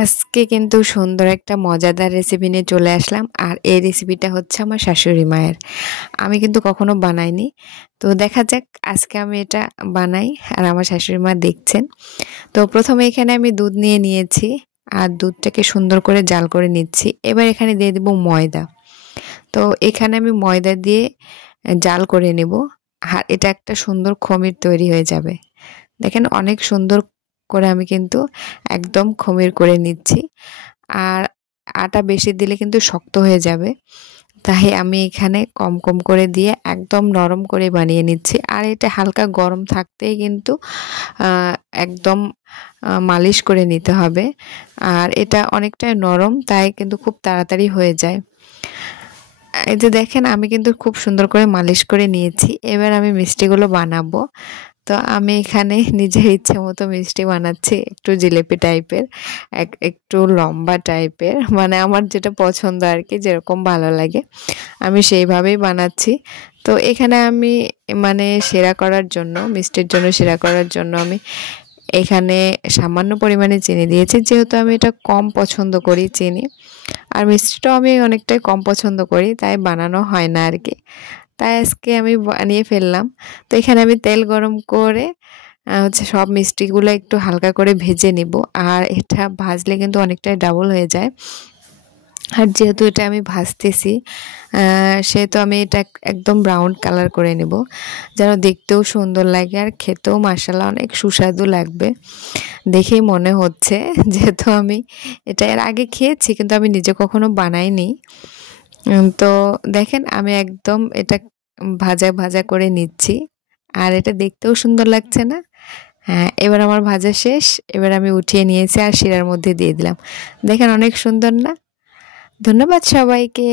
আজকে কিন্তু সুন্দর একটা মজাদার রেসিপি নিয়ে চলে আসলাম। আর এই রেসিপিটা হচ্ছে আমার শাশুড়ি মায়ের। আমি কিন্তু কখনো বানাইনি। তো দেখা যাক আজকে আমি এটা বানাই আর আমার শাশুড়ি মা দেখছেন। তো প্রথমে এখানে আমি দুধ নিয়ে নিয়েছি আর দুধটাকে সুন্দর করে জাল করে নিচ্ছি। এবার এখানে দিয়ে দেব ময়দা। তো এখানে আমি ময়দা দিয়ে জাল করে নেব। আর এটা একটা সুন্দর খমির তৈরি হয়ে যাবে। দেখেন অনেক সুন্দর করে আমি কিন্তু একদম খমির করে নিচ্ছি। আর আটা বেশি দিলে কিন্তু শক্ত হয়ে যাবে, তাই আমি এখানে কম কম করে দিয়ে একদম নরম করে বানিয়ে নিচ্ছি। আর এটা হালকা গরম থাকতেই কিন্তু একদম মালিশ করে নিতে হবে। আর এটা অনেকটাই নরম, তাই কিন্তু খুব তাড়াতাড়ি হয়ে যায়। এই যে দেখেন আমি কিন্তু খুব সুন্দর করে মালিশ করে নিয়েছি। এবার আমি মিষ্টিগুলো বানাবো। তো আমি এখানে নিজের ইচ্ছে মতো মিষ্টি বানাচ্ছি, একটু জিলেপি টাইপের, একটু লম্বা টাইপের, মানে আমার যেটা পছন্দ আর কি, যেরকম ভালো লাগে আমি সেইভাবেই বানাচ্ছি। তো এখানে আমি মানে সেরা করার জন্য, মিষ্টির জন্য সেরা করার জন্য আমি এখানে সামান্য পরিমাণে চিনি দিয়েছি, যেহেতু আমি এটা কম পছন্দ করি চিনি। আর মিষ্টিটাও আমি অনেকটাই কম পছন্দ করি, তাই বানানো হয় না আর কি। তাই আজকে আমি বানিয়ে ফেললাম। তো এখানে আমি তেল গরম করে হচ্ছে সব মিষ্টিগুলো একটু হালকা করে ভেজে নিব। আর এটা ভাজলে কিন্তু অনেকটাই ডাবল হয়ে যায়। আর যেহেতু এটা আমি ভাজতেছি, সেহেতু আমি এটা একদম ব্রাউন কালার করে নেব, যেন দেখতেও সুন্দর লাগে আর খেতেও মাশাআল্লাহ অনেক সুস্বাদু লাগবে। দেখেই মনে হচ্ছে, যেহেতু আমি এটা এর আগে খেয়েছি কিন্তু আমি নিজে কখনো বানাইনি। তো দেখেন আমি একদম এটা ভাজা ভাজা করে নিচ্ছি। আর এটা দেখতেও সুন্দর লাগছে না? হ্যাঁ, এবার আমার ভাজা শেষ। এবার আমি উঠিয়ে নিয়েছি আর শিরার মধ্যে দিয়ে দিলাম। দেখেন অনেক সুন্দর না? ধন্যবাদ সবাইকে।